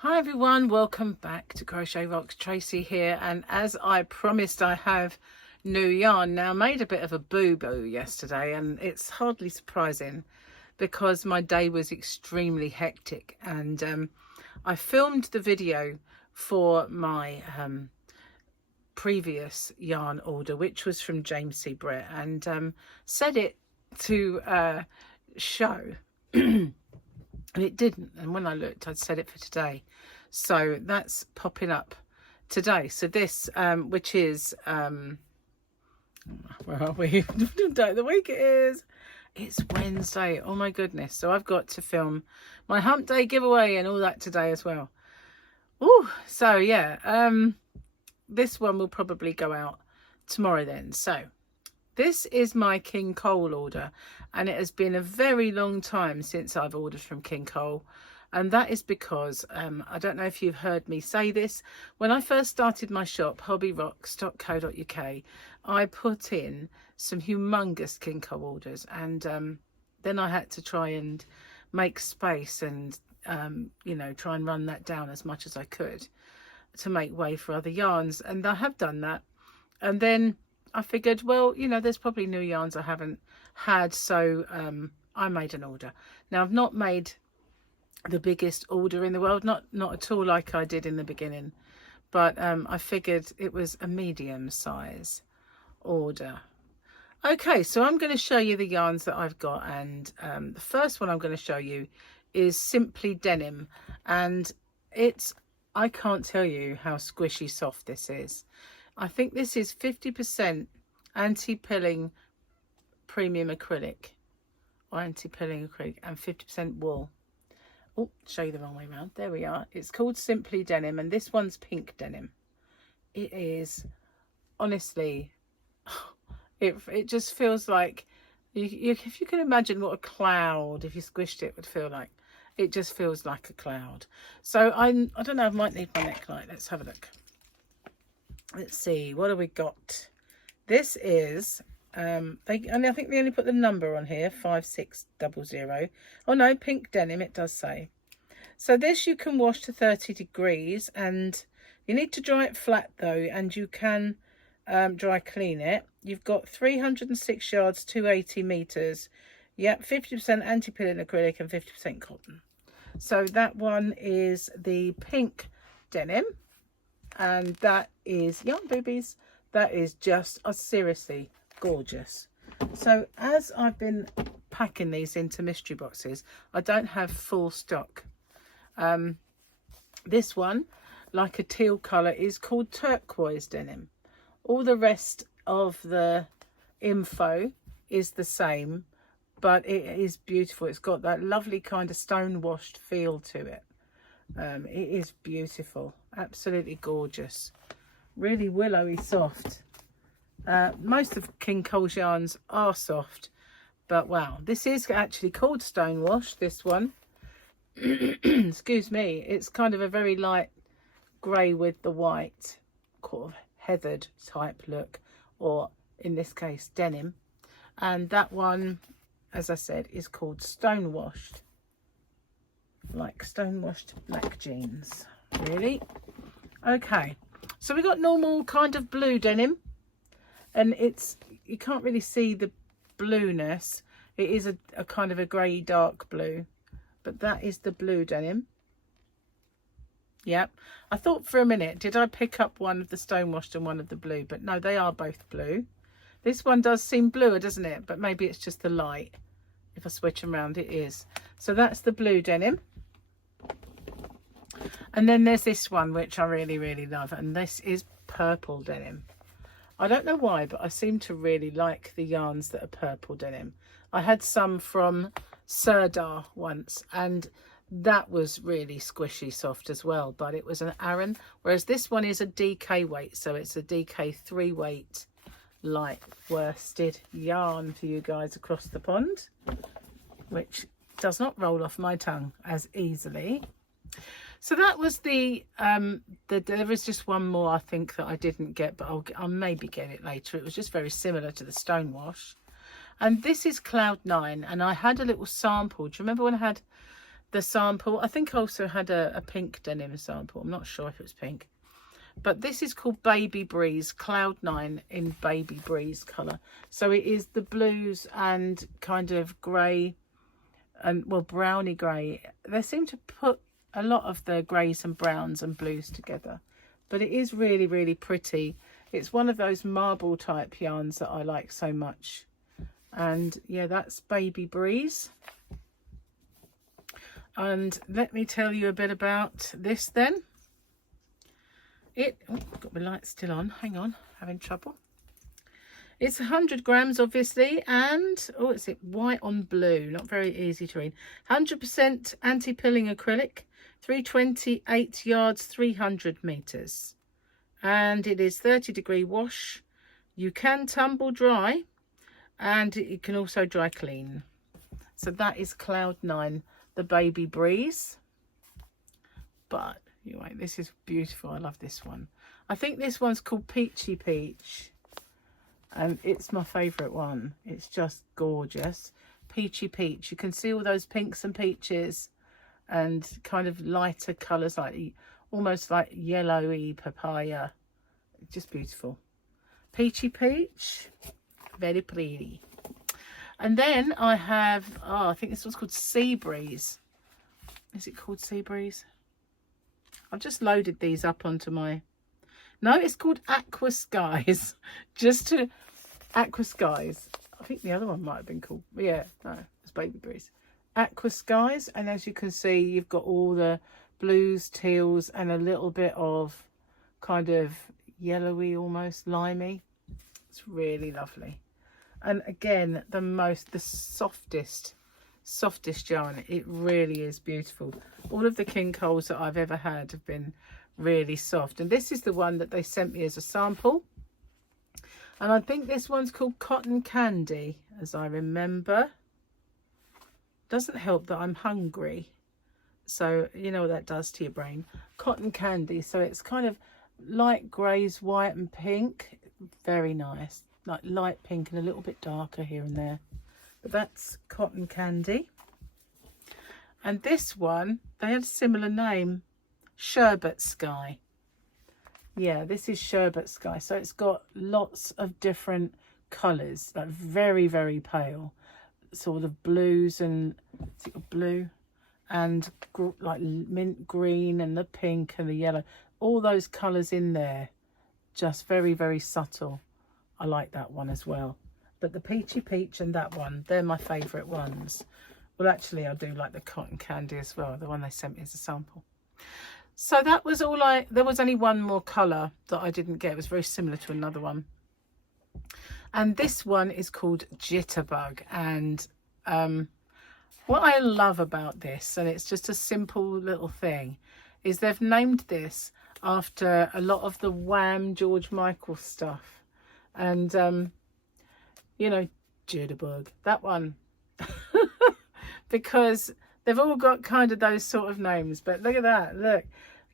Hi everyone, welcome back to Crochet Rocks. Tracy here, and as I promised, I have new yarn. Now, I made a bit of a boo-boo yesterday, and it's hardly surprising because my day was extremely hectic, and I filmed the video for my previous yarn order, which was from James C. Brett, and set it to show and it didn't, and when I looked I'd set it for today, so that's popping up today. So this which is where are we? Day of the week it is. It's Wednesday. Oh my goodness. So I've got to film my hump day giveaway and all that today as well. Oh, so yeah, this one will probably go out tomorrow then. So this is my King Cole order, and it has been a very long time since I've ordered from King Cole, and that is because I don't know if you've heard me say this. When I first started my shop, hobbyrocks.co.uk, I put in some humongous King Cole orders, and then I had to try and make space and you know, try and run that down as much as I could to make way for other yarns, and I have done that. And then I figured, well, you know, there's probably new yarns I haven't had, so I made an order. Now, I've not made the biggest order in the world, not at all like I did in the beginning, but I figured it was a medium size order. Okay, so I'm going to show you the yarns that I've got, and the first one I'm going to show you is Simply Denim, and I can't tell you how squishy soft this is. I think this is 50% anti-pilling premium acrylic, or anti-pilling acrylic, and 50% wool. Oh, show you the wrong way around. There we are. It's called Simply Denim, and this one's pink denim. It is, honestly, it just feels like, if you can imagine what a cloud, if you squished it, would feel like. It just feels like a cloud. So I don't know, I might need my neckline. Let's have a look. Let's see, what have we got? This is I think they only put the number on here, 5600. Oh no, pink denim, it does say. So this you can wash to 30 degrees, and you need to dry it flat though, and you can dry clean it. You've got 306 yards, 280 meters. Yep, 50% anti-pilling acrylic and 50% cotton. So that one is the pink denim. And that is Yarn Boobies. That is just seriously gorgeous. So as I've been packing these into mystery boxes, I don't have full stock. This one, like a teal colour, is called turquoise denim. All the rest of the info is the same, but it is beautiful. It's got that lovely kind of stone washed feel to it. It is beautiful, absolutely gorgeous, really willowy soft. Most of King Cole's yarns are soft, but wow, this is actually called stone wash, this one. Excuse me. It's kind of a very light grey with the white, sort of heathered type look, or in this case denim, and that one, as I said, is called stone washed. Like stone washed black jeans, really. Okay, so we got normal kind of blue denim, and you can't really see the blueness. It is a kind of a grey dark blue, but that is the blue denim. Yep, I thought for a minute, did I pick up one of the stone washed and one of the blue? But no, they are both blue. This one does seem bluer, doesn't it? But maybe it's just the light. If I switch them around, it is. So that's the blue denim. And then there's this one, which I really, really love. And this is purple denim. I don't know why, but I seem to really like the yarns that are purple denim. I had some from Serdar once, and that was really squishy soft as well. But it was an Aran, whereas this one is a DK weight. So it's a DK 3 weight light worsted yarn for you guys across the pond, which does not roll off my tongue as easily. So that was there is just one more I think that I didn't get, but I'll maybe get it later. It was just very similar to the stone wash. And this is Cloud 9, and I had a little sample. Do you remember when I had the sample. I think I also had a pink denim sample. I'm not sure if it was pink. But this is called Baby Breeze, Cloud 9 in Baby Breeze colour. So it is the blues and kind of grey, and well, browny grey. They seem to put a lot of the greys and browns and blues together. But it is really, really pretty. It's one of those marble type yarns that I like so much. And yeah, that's Baby Breeze. And let me tell you a bit about this then. Got my light still on, hang on, having trouble. It's 100 grams obviously, and it's white on blue, not very easy to read. 100% anti-pilling acrylic, 328 yards, 300 meters, and it is 30-degree wash. You can tumble dry, and it can also dry clean. So that is Cloud 9, the Baby Breeze. But anyway, this is beautiful. I love this one. I think this one's called Peachy Peach, and it's my favourite one. It's just gorgeous. Peachy Peach. You can see all those pinks and peaches and kind of lighter colours, like almost like yellowy papaya. Just beautiful. Peachy Peach, very pretty. And then I have, I think this one's called Sea Breeze. Is it called Sea Breeze? I've just loaded these up onto my... No, it's called Aqua Skies. Aqua Skies. I think the other one might have been called... Yeah, no, it's Baby Breeze. Aqua Skies. And as you can see, you've got all the blues, teals, and a little bit of kind of yellowy, almost limey. It's really lovely. And again, the softest yarn. It really is beautiful. All of the king coals that I've ever had have been really soft, and this is the one that they sent me as a sample, and I think this one's called Cotton Candy, as I remember. Doesn't help that I'm hungry, so you know what that does to your brain. Cotton Candy. So it's kind of light greys, white and pink. Very nice, like light pink and a little bit darker here and there. But that's Cotton Candy. And this one, they had a similar name, Sherbet Sky. Yeah, this is Sherbet Sky. So it's got lots of different colours, like very, very pale, sort of blues and blue and like mint green and the pink and the yellow. All those colours in there, just very, very subtle. I like that one as well. But the Peachy Peach and that one, they're my favourite ones. Well, actually, I do like the Cotton Candy as well, the one they sent me as a sample. So that was all there was only one more colour that I didn't get. It was very similar to another one. And this one is called Jitterbug. And what I love about this, and it's just a simple little thing, is they've named this after a lot of the Wham! George Michael stuff. And, you know, Jitterbug, that one. Because they've all got kind of those sort of names. But look at that, look,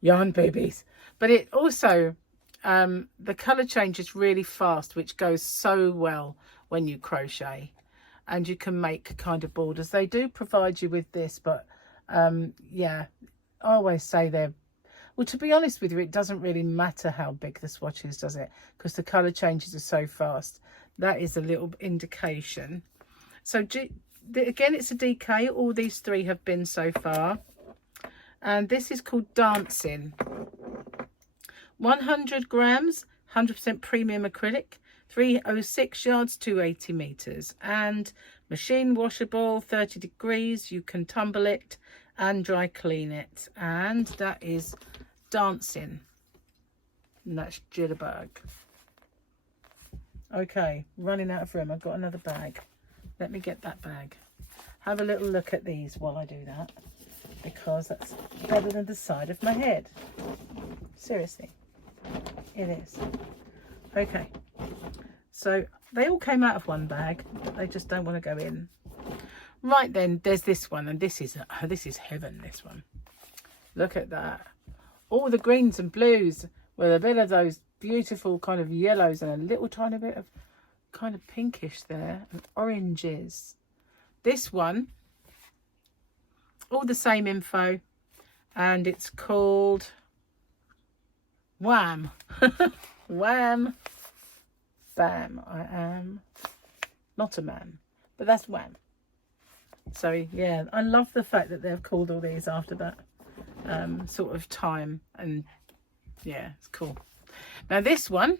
yarn babies. But it also, the colour changes really fast, which goes so well when you crochet. And you can make kind of borders. They do provide you with this, but yeah, I always say they're, well, to be honest with you, it doesn't really matter how big the swatch is, does it? Because the colour changes are so fast. That is a little indication. So again, it's a DK. All these three have been so far. And this is called Dancing. 100 grams, 100% premium acrylic, 306 yards, 280 meters. And machine washable, 30 degrees. You can tumble it and dry clean it. And that is Dancing. And that's Jitterbug. Okay, running out of room. I've got another bag. Let me get that bag. Have a little look at these while I do that, because that's better than the side of my head. Seriously, it is. Okay, so they all came out of one bag, but they just don't want to go in. Right then, there's this one, and this is heaven. This one, look at that. All the greens and blues with a bit of those beautiful kind of yellows and a little tiny bit of kind of pinkish there, and oranges. This one all the same info, and it's called Wham. Wham Bam. I am not a man, but that's Wham. So yeah, I love the fact that they've called all these after that sort of time, and yeah, it's cool. Now this one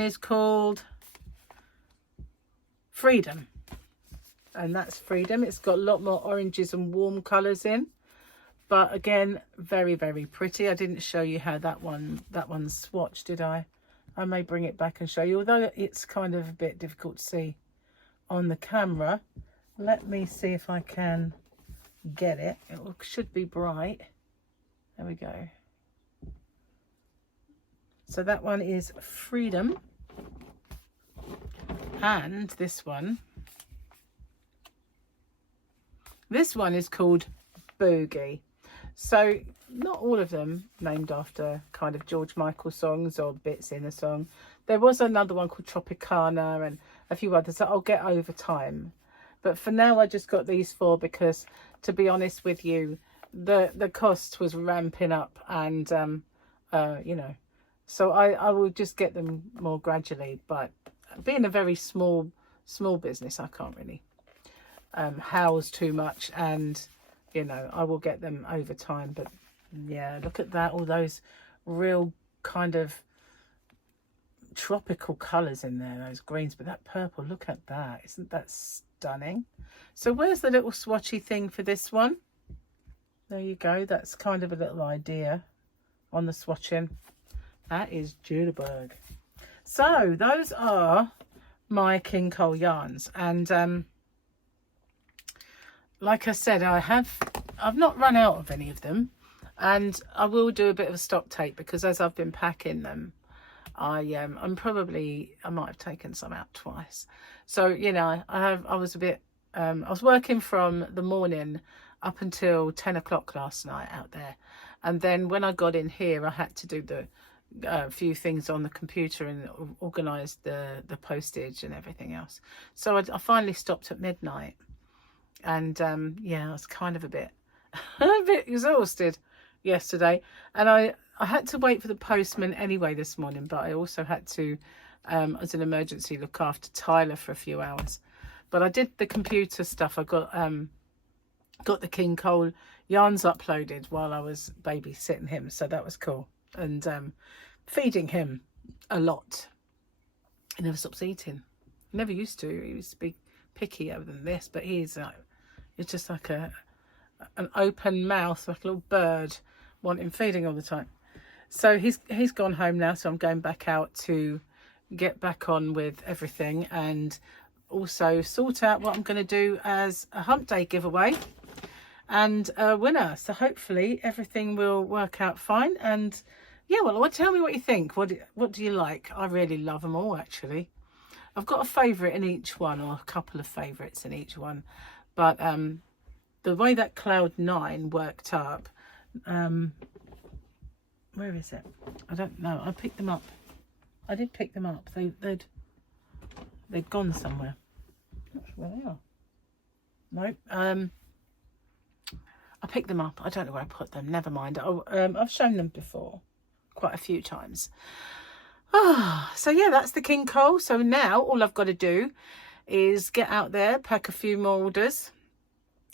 is called Freedom, and that's Freedom. It's got a lot more oranges and warm colours in, but again, very, very pretty. I didn't show you how that one's swatched, did I? I may bring it back and show you, although it's kind of a bit difficult to see on the camera. Let me see if I can get it. It should be bright. There we go. So that one is Freedom, and this one is called Boogie. So not all of them named after kind of George Michael songs or bits in a song. There was another one called Tropicana and a few others that I'll get over time. But for now, I just got these four because, to be honest with you, the cost was ramping up, and you know, so I will just get them more gradually. But being a very small business, I can't really house too much, and you know, I will get them over time. But yeah, look at that, all those real kind of tropical colours in there, those greens, but that purple, look at that, isn't that stunning? So where's the little swatchy thing for this one? There you go, that's kind of a little idea on the swatching. That is Judabug. So those are my King Cole yarns, and like I said, I've not run out of any of them, and I will do a bit of a stock take, because as I've been packing them, I might have taken some out twice. So you know, I was a bit I was working from the morning up until 10 o'clock last night out there, and then when I got in here, I had to do the few things on the computer and organise the postage and everything else. So I finally stopped at midnight, and yeah, I was kind of a bit exhausted yesterday, and I had to wait for the postman anyway this morning, but I also had to as an emergency look after Tyler for a few hours. But I did the computer stuff. I got the King Cole yarns uploaded while I was babysitting him, so that was cool, and feeding him a lot. He never stops eating. He never used to. He used to be pickier than this, but he's just like an open mouth, like a little bird wanting feeding all the time. So he's gone home now, so I'm going back out to get back on with everything, and also sort out what I'm going to do as a hump day giveaway and a winner. So hopefully everything will work out fine. And yeah, well, tell me what you think. What do you like? I really love them all, actually. I've got a favourite in each one, or a couple of favourites in each one, but the way that Cloud 9 worked up, where is it? I don't know. I picked them up. I did pick them up. They'd gone somewhere. Not sure where they are. Nope. I picked them up. I don't know where I put them. Never mind. I've shown them before, quite a few times. So yeah, that's the King Cole. So now all I've got to do is get out there, pack a few more orders.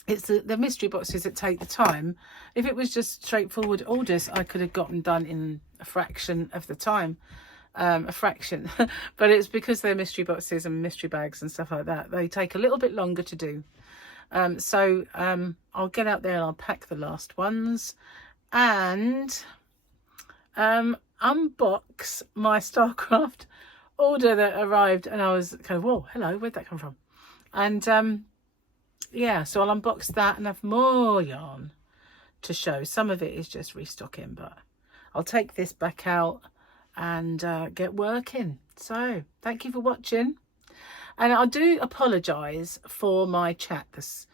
It's the mystery boxes that take the time. If it was just straightforward orders, I could have gotten done in a fraction of the time. A fraction. But it's because they're mystery boxes and mystery bags and stuff like that. They take a little bit longer to do. So I'll get out there and I'll pack the last ones. And unbox my StarCraft order that arrived, and I was kind of, whoa, hello, where'd that come from? And yeah, so I'll unbox that and have more yarn to show. Some of it is just restocking, but I'll take this back out and get working. So thank you for watching, and I do apologize for my chat this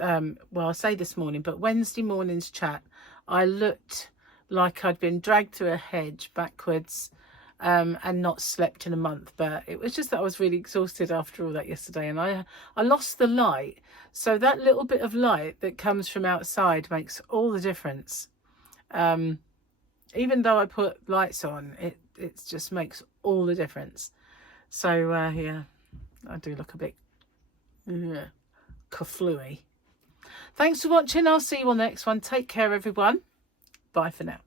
well, I say this morning, but Wednesday morning's chat, I looked like I'd been dragged through a hedge backwards, and not slept in a month. But it was just that I was really exhausted after all that yesterday, and I lost the light. So that little bit of light that comes from outside makes all the difference. Even though I put lights on, it just makes all the difference. So yeah, I do look a bit kaflooey. Thanks for watching. I'll see you on the next one. Take care, everyone. Bye for now.